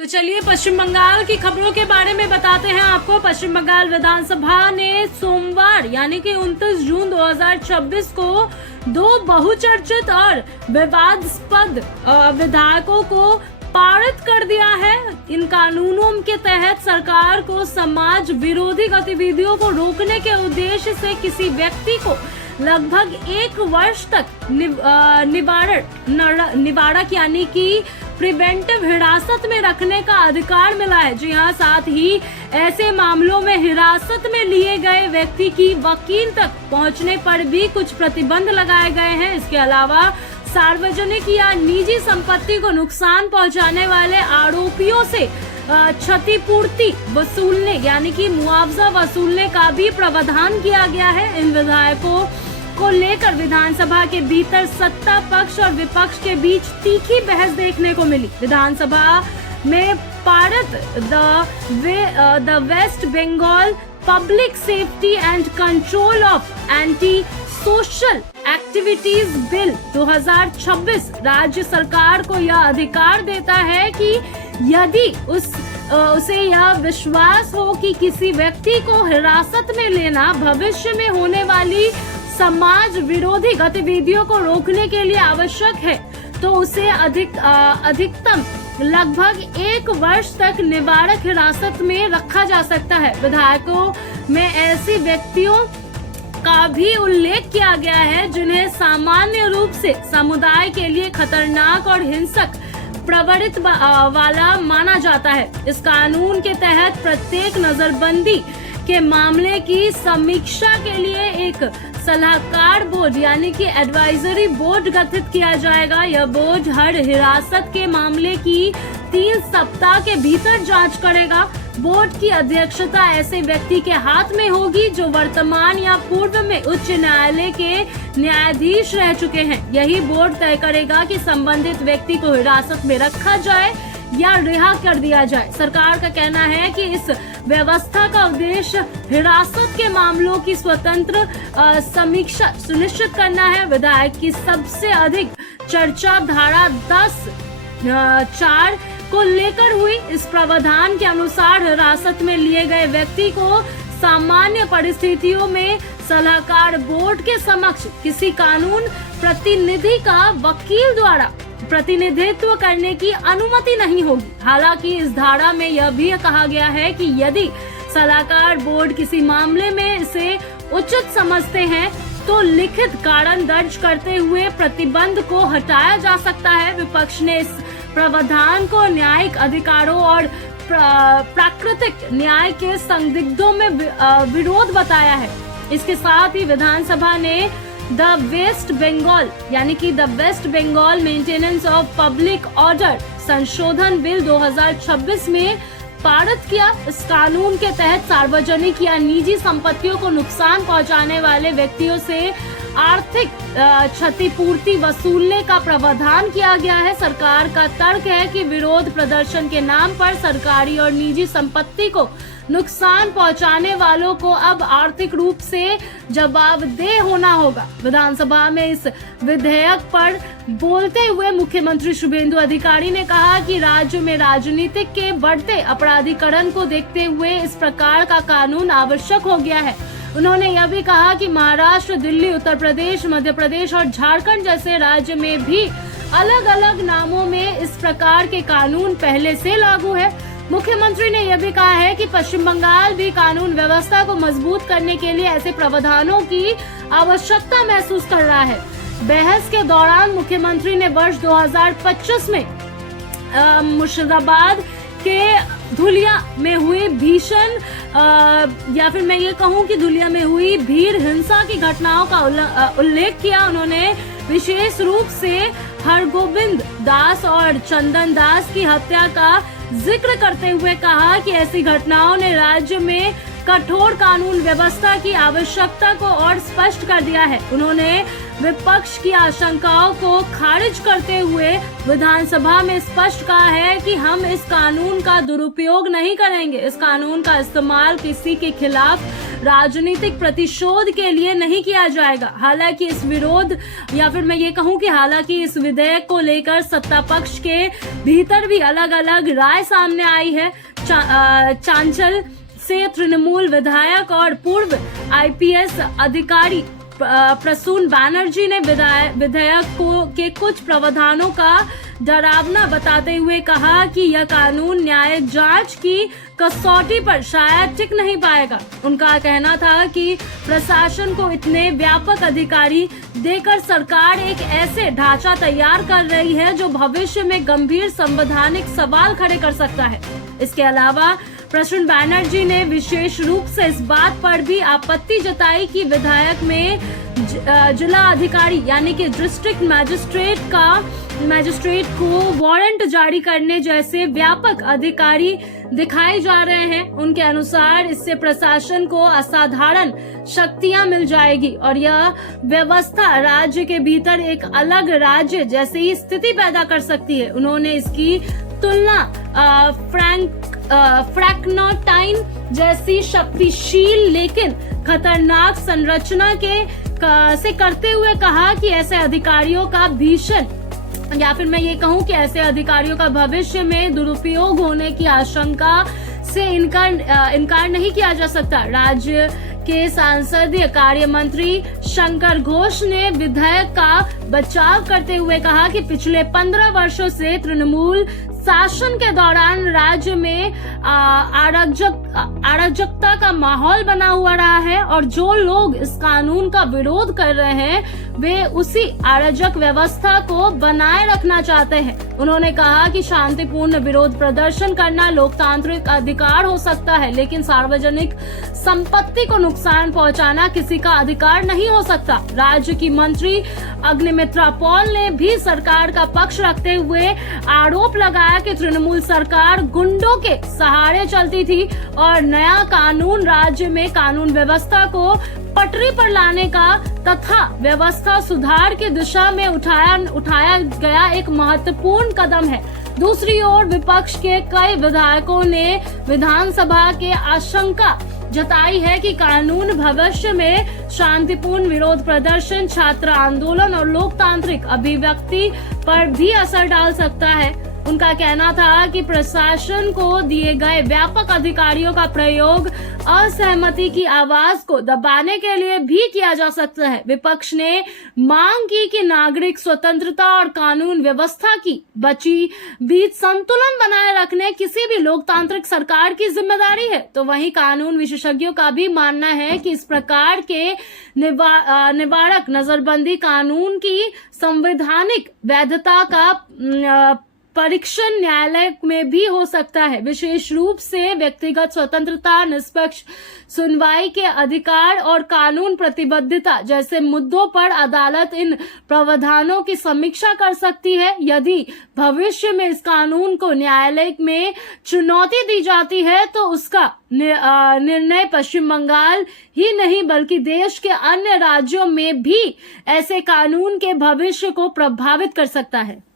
तो चलिए पश्चिम बंगाल की खबरों के बारे में बताते हैं आपको। पश्चिम बंगाल विधानसभा ने सोमवार यानी कि 29 जून 2026 को दो बहुचर्चित और विवादास्पद विधेयकों को पारित कर दिया है। इन कानूनों के तहत सरकार को समाज विरोधी गतिविधियों को रोकने के उद्देश्य से किसी व्यक्ति को लगभग 1 वर्ष तक निवारक यानी कि प्रिवेंटिव हिरासत में रखने का अधिकार मिला है। जी हाँ, साथ ही ऐसे मामलों में हिरासत में लिए गए व्यक्ति की वकील तक पहुंचने पर भी कुछ प्रतिबंध लगाए गए हैं। इसके अलावा सार्वजनिक या निजी संपत्ति को नुकसान पहुंचाने वाले आरोपियों से क्षतिपूर्ति वसूलने यानी कि मुआवजा वसूलने का भी प्रावधान किया गया है। इन विधेयकों को लेकर विधानसभा के भीतर सत्ता पक्ष और विपक्ष के बीच तीखी बहस देखने को मिली। विधानसभा में पारित the West Bengal public safety and control of anti social activities bill 2026 राज्य सरकार को यह अधिकार देता है कि यदि उसे यह विश्वास हो कि किसी व्यक्ति को हिरासत में लेना भविष्य में होने वाली समाज विरोधी गतिविधियों को रोकने के लिए आवश्यक है, तो उसे अधिकतम लगभग 1 वर्ष तक निवारक हिरासत में रखा जा सकता है। विधेयकों में ऐसे व्यक्तियों का भी उल्लेख किया गया है जिन्हें सामान्य रूप से समुदाय के लिए खतरनाक और हिंसक प्रवृत्ति वाला माना जाता है। इस कानून के तहत प्रत्येक नजरबंदी के मामले की समीक्षा के लिए एक सलाहकार बोर्ड यानी कि एडवाइजरी बोर्ड गठित किया जाएगा। यह बोर्ड हर हिरासत के मामले की 3 सप्ताह के भीतर जांच करेगा। बोर्ड की अध्यक्षता ऐसे व्यक्ति के हाथ में होगी जो वर्तमान या पूर्व में उच्च न्यायालय के न्यायाधीश रह चुके हैं। यही बोर्ड तय करेगा कि संबंधित व्यक्ति को हिरासत में रखा जाए या रिहा कर दिया जाए। सरकार का कहना है कि इस व्यवस्था का उद्देश्य हिरासत के मामलों की स्वतंत्र समीक्षा सुनिश्चित करना है। विधेयक की सबसे अधिक चर्चा धारा 10(4) को लेकर हुई। इस प्रावधान के अनुसार हिरासत में लिए गए व्यक्ति को सामान्य परिस्थितियों में सलाहकार बोर्ड के समक्ष किसी कानून प्रतिनिधि का वकील द्वारा प्रतिनिधित्व करने की अनुमति नहीं होगी। हालांकि इस धारा में यह भी कहा गया है कि यदि सलाहकार बोर्ड किसी मामले में इसे उचित समझते हैं तो लिखित कारण दर्ज करते हुए प्रतिबंध को हटाया जा सकता है। विपक्ष ने इस प्रावधान को न्यायिक अधिकारों और प्राकृतिक न्याय के संदिग्धों में विरोध बताया है। इसके साथ ही विधानसभा ने द वेस्ट बंगाल यानी कि the West Bengal maintenance of public order संशोधन बिल 2026 में पारित किया। इस कानून के तहत सार्वजनिक या निजी संपत्तियों को नुकसान पहुंचाने वाले व्यक्तियों से आर्थिक क्षतिपूर्ति वसूलने का प्रावधान किया गया है। सरकार का तर्क है कि विरोध प्रदर्शन के नाम पर सरकारी और निजी संपत्ति को नुकसान पहुंचाने वालों को अब आर्थिक रूप से जवाबदेह होना होगा। विधानसभा में इस विधेयक पर बोलते हुए मुख्यमंत्री शुभेंदु अधिकारी ने कहा कि राज्य में राजनीतिक के बढ़ते अपराधीकरण को देखते हुए इस प्रकार का कानून आवश्यक हो गया है। उन्होंने यह भी कहा कि महाराष्ट्र, दिल्ली, उत्तर प्रदेश, मध्य प्रदेश और झारखंड जैसे राज्य में भी अलग अलग नामों में इस प्रकार के कानून पहले से लागू है। मुख्यमंत्री ने यह भी कहा है कि पश्चिम बंगाल भी कानून व्यवस्था को मजबूत करने के लिए ऐसे प्रावधानों की आवश्यकता महसूस कर रहा है। बहस के दौरान मुख्यमंत्री ने वर्ष 2025 में मुर्शिदाबाद के धुलिया में हुई भीषण या फिर मैं ये कहूँ कि धुलिया में हुई भीड़ हिंसा की घटनाओं का उल्लेख किया। उन्होंने विशेष रूप से हरगोविंद दास और चंदन दास की हत्या का जिक्र करते हुए कहा कि ऐसी घटनाओं ने राज्य में कठोर कानून व्यवस्था की आवश्यकता को और स्पष्ट कर दिया है। उन्होंने विपक्ष की आशंकाओं को खारिज करते हुए विधानसभा में स्पष्ट कहा है कि हम इस कानून का दुरुपयोग नहीं करेंगे। इस कानून का इस्तेमाल किसी के खिलाफ राजनीतिक प्रतिशोध के लिए नहीं किया जाएगा। हालांकि इस विरोध या फिर मैं ये कहूं कि हालांकि इस विधेयक को लेकर सत्ता पक्ष के भीतर भी अलग अलग राय सामने आई है। चांचल से तृणमूल विधायक और पूर्व आईपीएस अधिकारी प्रसून बैनर्जी ने विधेयक के कुछ प्रावधानों का डरावना बताते हुए कहा कि यह कानून न्यायिक जांच की कसौटी पर शायद टिक नहीं पाएगा। उनका कहना था कि प्रशासन को इतने व्यापक अधिकारी देकर सरकार एक ऐसे ढांचा तैयार कर रही है जो भविष्य में गंभीर संवैधानिक सवाल खड़े कर सकता है। इसके अलावा प्रसून बैनर्जी ने विशेष रूप से इस बात पर भी आपत्ति जताई कि विधेयक में जिला अधिकारी यानी कि डिस्ट्रिक्ट मैजिस्ट्रेट को वारंट जारी करने जैसे व्यापक अधिकारी दिखाए जा रहे हैं। उनके अनुसार इससे प्रशासन को असाधारण शक्तियां मिल जाएगी और यह व्यवस्था राज्य के भीतर एक अलग राज्य जैसी स्थिति पैदा कर सकती है। उन्होंने इसकी तुलना फ्रैंकनाटाइन जैसी शक्तिशाली लेकिन खतरनाक संरचना से करते हुए कहा कि ऐसे अधिकारियों का भीषण या फिर मैं ये कहूं कि ऐसे अधिकारियों का भविष्य में दुरुपयोग होने की आशंका से इनकार नहीं किया जा सकता। राज्य के संसदीय कार्य मंत्री शंकर घोष ने विधेयक का बचाव करते हुए कहा कि पिछले 15 वर्षों से तृणमूल शासन के दौरान राज्य में अराजकता का माहौल बना हुआ रहा है और जो लोग इस कानून का विरोध कर रहे हैं वे उसी अराजक व्यवस्था को बनाए रखना चाहते हैं। उन्होंने कहा कि शांतिपूर्ण विरोध प्रदर्शन करना लोकतांत्रिक अधिकार हो सकता है, लेकिन सार्वजनिक संपत्ति को नुकसान पहुंचाना किसी का अधिकार नहीं हो सकता। राज्य की मंत्री अग्निमित्रा पॉल ने भी सरकार का पक्ष रखते हुए आरोप लगाया कि तृणमूल सरकार गुंडों के सहारे चलती थी और नया कानून राज्य में कानून व्यवस्था को पटरी पर लाने का तथा व्यवस्था सुधार की दिशा में उठाया गया एक महत्वपूर्ण कदम है। दूसरी ओर विपक्ष के कई विधायकों ने विधानसभा के आशंका जताई है कि कानून भविष्य में शांतिपूर्ण विरोध प्रदर्शन, छात्र आंदोलन और लोकतांत्रिक अभिव्यक्ति पर भी असर डाल सकता है। उनका कहना था कि प्रशासन को दिए गए व्यापक अधिकारियों का प्रयोग असहमति की आवाज को दबाने के लिए भी किया जा सकता है। विपक्ष ने मांग की कि नागरिक स्वतंत्रता और कानून व्यवस्था की बीच संतुलन बनाए रखने किसी भी लोकतांत्रिक सरकार की जिम्मेदारी है। तो वहीं कानून विशेषज्ञों का भी मानना है कि इस प्रकार के निवारक नजरबंदी कानून की संवैधानिक वैधता का परीक्षण न्यायालय में भी हो सकता है। विशेष रूप से व्यक्तिगत स्वतंत्रता, निष्पक्ष सुनवाई के अधिकार और कानून प्रतिबद्धता जैसे मुद्दों पर अदालत इन प्रावधानों की समीक्षा कर सकती है। यदि भविष्य में इस कानून को न्यायालय में चुनौती दी जाती है तो उसका निर्णय पश्चिम बंगाल ही नहीं बल्कि देश के अन्य राज्यों में भी ऐसे कानून के भविष्य को प्रभावित कर सकता है।